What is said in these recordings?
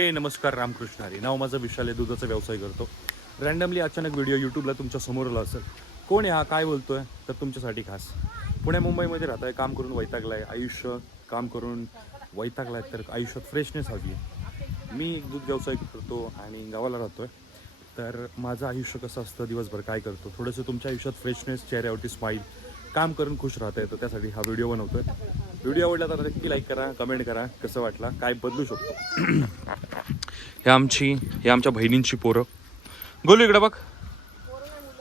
नमस्कार, रामकृष्ण हरी. नाव माझं विशाल आहे, दुधाचा व्यवसाय करतो. रँडमली अचानक व्हिडिओ यूट्यूबला तुमच्या समोर आला असेल. कोण आहे हा, काय बोलतोय, तर तुमच्यासाठी खास. पुण्या मुंबईमध्ये राहत आहे, काम करून वैतागला आहे, आयुष्य काम करून वैतागला आहे, तर आयुष्यात फ्रेशनेस हवी आहे. मी एक दूध व्यवसाय करतो आणि गावाला राहतो आहे. तर माझं आयुष्य कसं असतं, दिवसभर काय करतो, थोडंसं तुमच्या आयुष्यात फ्रेशनेस, चेहऱ्यावरती स्माईल, काम करून खुश राहता येतं, त्यासाठी हा व्हिडिओ बनवतो आहे. व्हिडिओ आवडला तर नक्की लाईक करा, कमेंट करा, कसं वाटला, काय बदलू शकतो. हे आमच्या बहिणींची पोरं. गोलू इकडे बघ,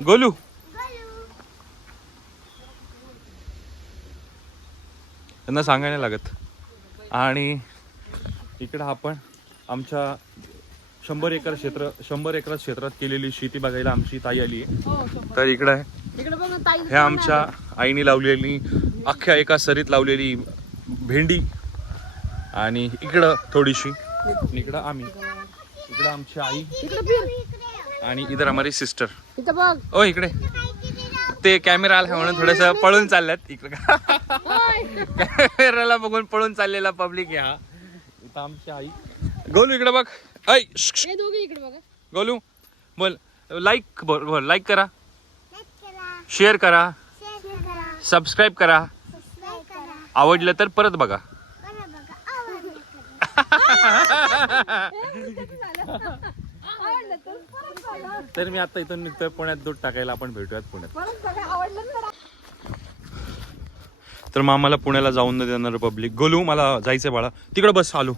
गोलू. त्यांना सांगायला लागत. आणि इकडं आपण आमच्या 100 एकर क्षेत्रात केलेली शेती बघायला आमची ताई आली आहे. तर इकडं आहे, हे आमच्या आईने लावलेली अख्ख्या एका सरीत लावलेली भेंडी. आणि इकडं थोडीशी, इकडं आम्ही, इकडं आमची आई, आणि इधर हमारी सिस्टर. ओ इकडे ते कॅमेरा आला म्हणून थोडस पळून चालल्यात इकडे. कॅमेराला बघून पळून चाललेला पब्लिक आहे हा. इथं आमची आई. गोलू इकडे बघ. ऐ गोलू बोल, लाईक करा, शेअर करा, सबस्क्राईब करा, आवडलं तर परत बघा. तर मी आता इथून निघतोय पुण्यात दूध टाकायला. आपण भेटूयात पुण्यात. तर मामाला पुण्याला जाऊन न देणार पब्लिक. गोलू मला जायचंय बाळा, तिकडे बस, आलो.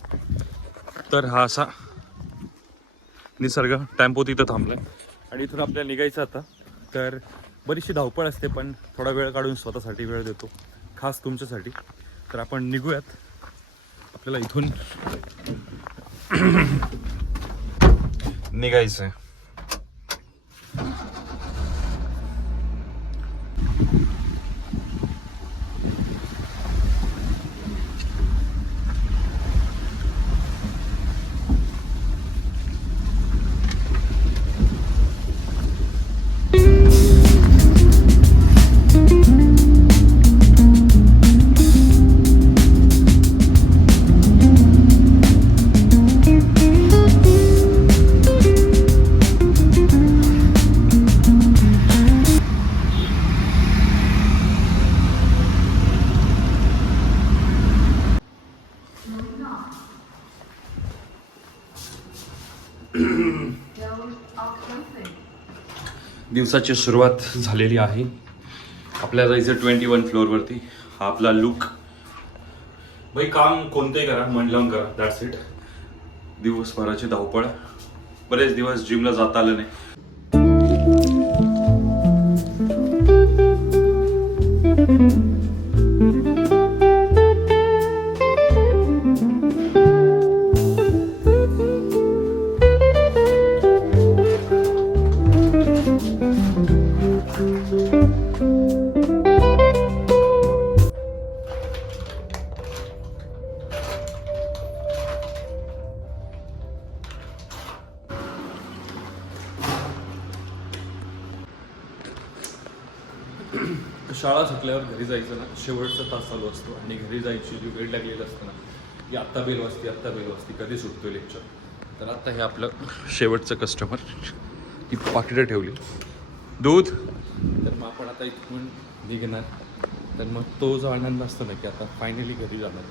तर हा असा निसर्ग, टेम्पो तिथं थांबलाय आणि इथून आपल्याला निघायचं आता. तर बरीचशी धावपळ असते, पण थोडा वेळ काढून स्वतःसाठी वेळ देतो, खास तुमच्यासाठी. तर आपण निघूयात. आपल्याला इथून निघायचंय. दिवसाची सुरुवात झालेली आहे. आपल्याला जायचं 21 फ्लोअरवरती. हा आपला लुक. भाई काम कोणतेही करा, मन लावून करा, दॅट्स इट. दिवसभराची धावपळ, बरेच दिवस जिमला जाता आलं नाही. शाळा सुटल्यावर घरी जायचं ना, शेवटचा तास चालू असतो आणि घरी जायची जी वेळ लागलेली असते ना, की आत्ता बेल वाजती, कधी सुटतोय लेक्चर. तर आत्ता हे आपलं शेवटचं कस्टमर. ती पाकिटं ठेवली, दूध. तर मग आपण आता इथून निघणार. तर मग तो जो आनंद असतो ना, की आता फायनली घरी जाणार,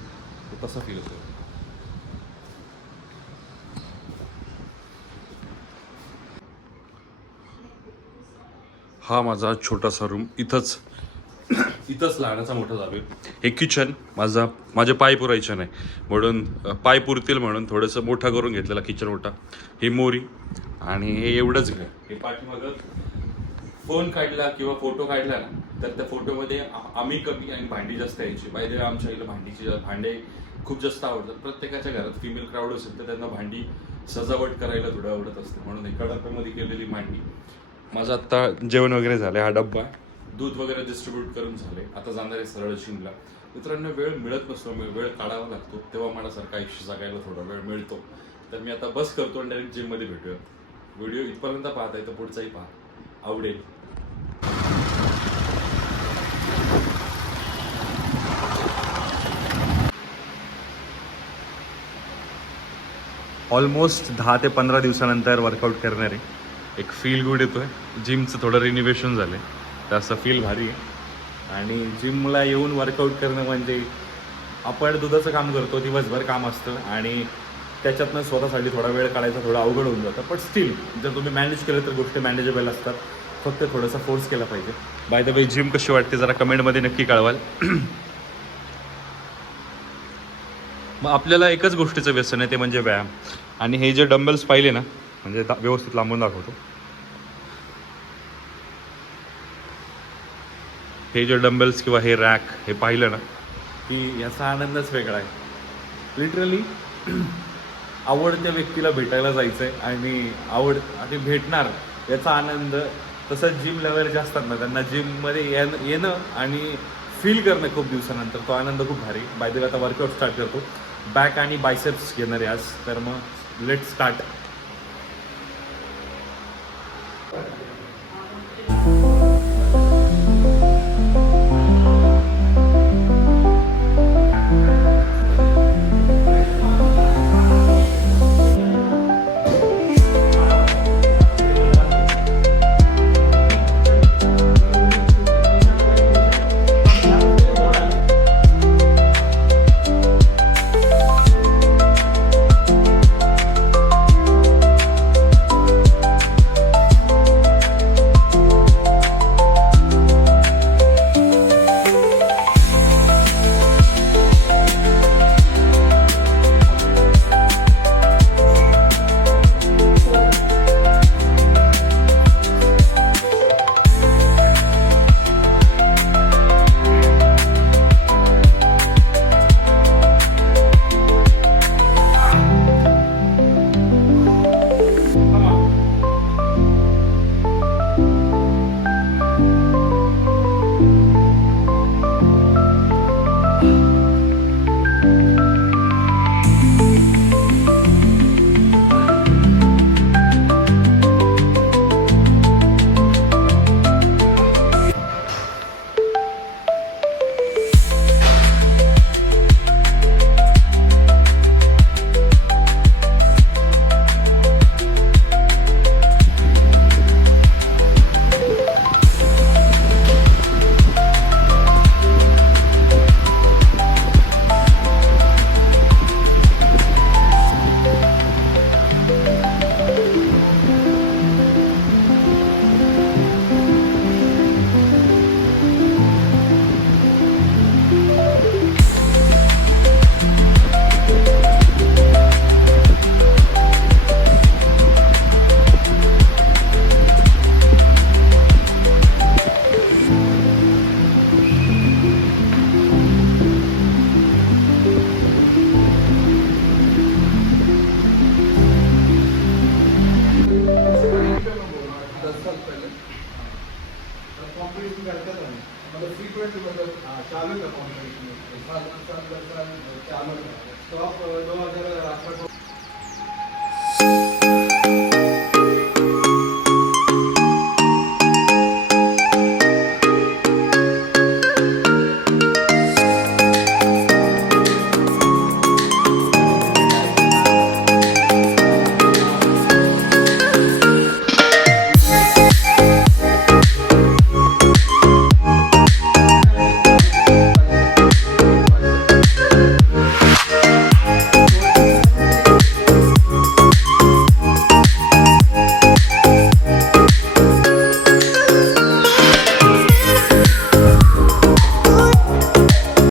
तो तसा फील होतो. हा माझा छोटासा रूम. इथंच लहानाचा मोठा झालो. हे किचन माझे पाय पुरायचे नाही म्हणून, पाय पुरतील म्हणून थोडंसं मोठा करून घेतलेला किचन मोठा. हे मोरी आणि हे एवढंच घर. हे पाठीमागं फोन काढला किंवा फोटो काढला ना, तर त्या फोटोमध्ये आम्ही कमी आणि भांडी जास्त यायची. पाहिजे आमच्या इकडे भांडे खूप जास्त आवडतात. प्रत्येकाच्या घरात फिमेल क्राऊड असेल तर त्यांना भांडी सजावट करायला थोडं आवडत असते, म्हणून हे कडाप्यामध्ये केलेली भांडी. माझं आत्ता जेवण वगैरे झालं. हा डब्बा, दूध वगैरे डिस्ट्रीब्यूट करून झाले. आता जाणार आहे सरळ जिमला. मित्रांनो, वेळ मिळत नसतो, वेळ काढावा लागतो, तेव्हा मनासारखं आयुष्य जगायला थोडा वेळ मिळतो. तर मी आता बस करतो आणि डायरेक्ट जिममध्ये भेटूया. व्हिडिओ इथपर्यंत पाहताय तर पुढचाही पहा, आवडेल. ऑलमोस्ट 10 ते 15 दिवसानंतर वर्कआउट करणार आहे. एक फील गुड येतो आहे. जिमचं थोडं रिनिव्हेशन झालं आहे तर असं फील भारी आहे. आणि जिमला येऊन वर्कआउट करणं म्हणजे आपण दुधाचं काम करतो, दिवसभर काम असतं आणि त्याच्यातनं स्वतःसाठी थोडा वेळ काढायचा थोडं अवघड होऊन जातं. पण स्टील जर तुम्ही मॅनेज केलं तर गोष्टी मॅनेजेबल असतात. फक्त थोडंसं फोर्स केला पाहिजे. बाय द वे जिम कशी वाटते जरा कमेंटमध्ये नक्की कळवाल. मग आपल्याला एकच गोष्टीचं व्यसन आहे ते म्हणजे व्यायाम. आणि हे जे डंबल्स पाहिले ना म्हणजे व्यवस्थित लांबून दाखवतो. हे जे डंबल्स किंवा हे रॅक हे पाहिलं ना की याचा आनंदच वेगळा आहे. लिटरली आवडत्या व्यक्तीला भेटायला जायचं आहे आणि आणि भेटणार याचा आनंद. तसंच जिम लेवल जे असतात ना त्यांना जिममध्ये येणं आणि फील करणं खूप दिवसानंतर तो आनंद खूप भारी. बाय द वे आता वर्कआउट स्टार्ट करतो. बॅक आणि बायसेप्स घेणार आहे आज. तर मग लेट स्टार्ट. चालू का कॉम्पिटिशन चालू स्टॉक 2018